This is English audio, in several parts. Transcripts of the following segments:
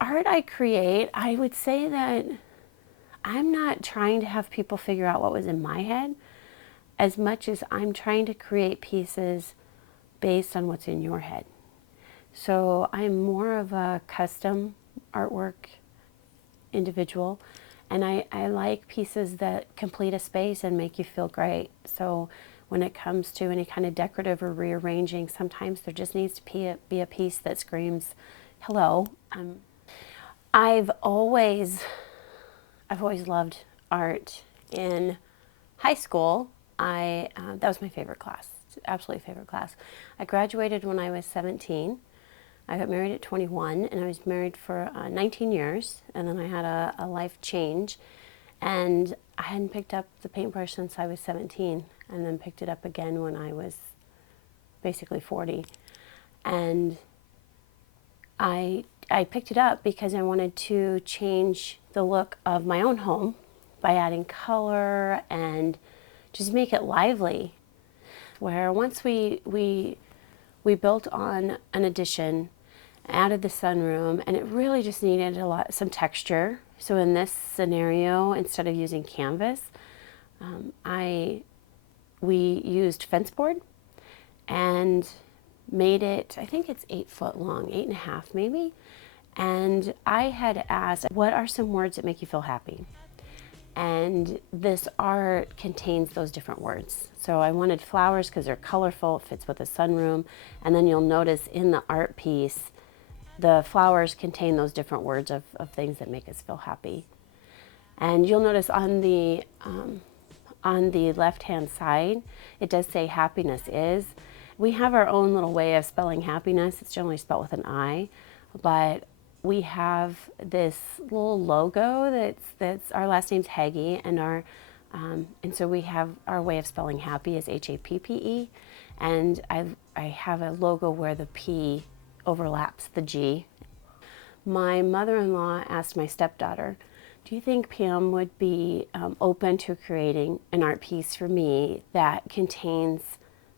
art I create, I would say that I'm not trying to have people figure out what was in my head as much as I'm trying to create pieces based on what's in your head. So I'm more of a custom artwork individual, and I like pieces that complete a space and make you feel great. So when it comes to any kind of decorative or rearranging, sometimes there just needs to be a piece that screams hello. I've always I've always loved art. In high school, I that was my favorite class, absolutely favorite class. I graduated when I was 17. I got married at 21, and I was married for 19 years, and then I had a life change, and I hadn't picked up the paintbrush since I was 17, and then picked it up again when I was basically 40. And I picked it up because I wanted to change the look of my own home by adding color and just make it lively. Where once we built on an addition, added the sunroom, and it really just needed some texture. So in this scenario, instead of using canvas, we used fence board and made it, I think it's 8 foot long, 8.5 maybe. And I had asked, what are some words that make you feel happy? And this art contains those different words. So I wanted flowers because they're colorful, it fits with a sunroom. And then you'll notice in the art piece, the flowers contain those different words of things that make us feel happy. And you'll notice on the left-hand side, it does say happiness is. We have our own little way of spelling happiness. It's generally spelled with an I, but we have this little logo that's our last name's Hagee, and so we have our way of spelling happy is Happe, and I have a logo where the P overlaps the G. My mother-in-law asked my stepdaughter, do you think Pam would be open to creating an art piece for me that contains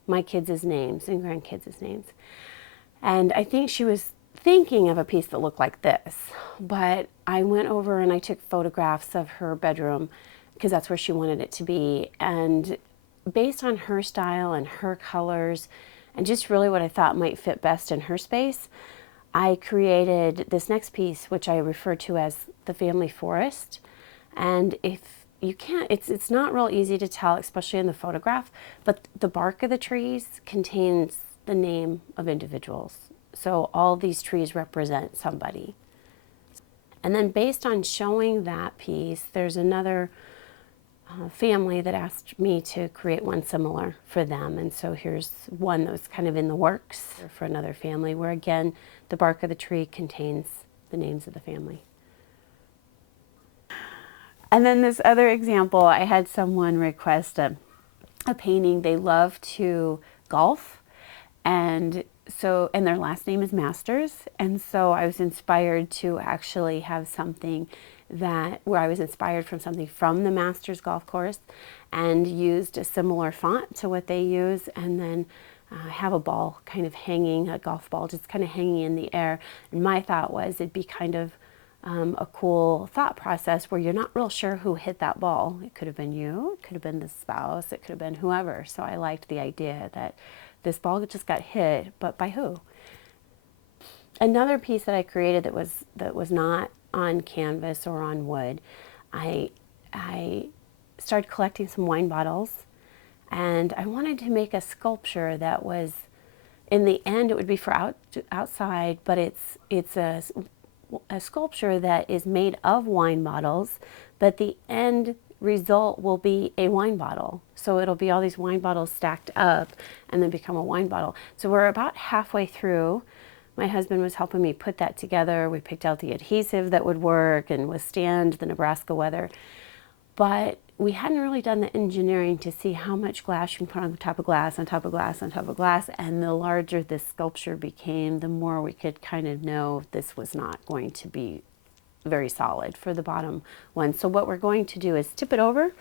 my kids' names and grandkids' names? And I think she was thinking of a piece that looked like this, but I went over and I took photographs of her bedroom because that's where she wanted it to be. And based on her style and her colors and just really what I thought might fit best in her space, I created this next piece, which I refer to as the family forest. And if you can't, it's not real easy to tell, especially in the photograph, but the bark of the trees contains the name of individuals. So all these trees represent somebody. And then based on showing that piece, there's another family that asked me to create one similar for them. And so here's one that was kind of in the works for another family where, again, the bark of the tree contains the names of the family. And then this other example, I had someone request a painting. They love to golf, and their last name is Masters. And so I was inspired to actually have something where I was inspired from something from the Masters golf course and used a similar font to what they use, and then have a ball kind of hanging, a golf ball just kind of hanging in the air. And my thought was it'd be kind of a cool thought process where you're not real sure who hit that ball. It could have been you, it could have been the spouse, it could have been whoever. So I liked the idea that this ball just got hit, but by who? Another piece that I created that was not on canvas or on wood, I started collecting some wine bottles, and I wanted to make a sculpture that was, in the end, it would be for outside, but it's a sculpture that is made of wine bottles, but the end result will be a wine bottle. So it'll be all these wine bottles stacked up and then become a wine bottle. So we're about halfway through. My husband was helping me put that together. We picked out the adhesive that would work and withstand the Nebraska weather. But we hadn't really done the engineering to see how much glass you can put on top of glass, on top of glass, on top of glass. And the larger this sculpture became, the more we could kind of know this was not going to be very solid for the bottom one. So what we're going to do is tip it over.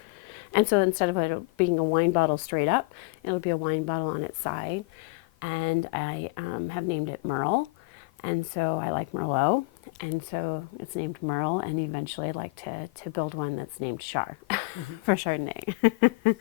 And so instead of it being a wine bottle straight up, it'll be a wine bottle on its side. And I have named it Merle. And so I like Merlot, and so it's named Merle, and eventually I'd like to build one that's named Char for Chardonnay.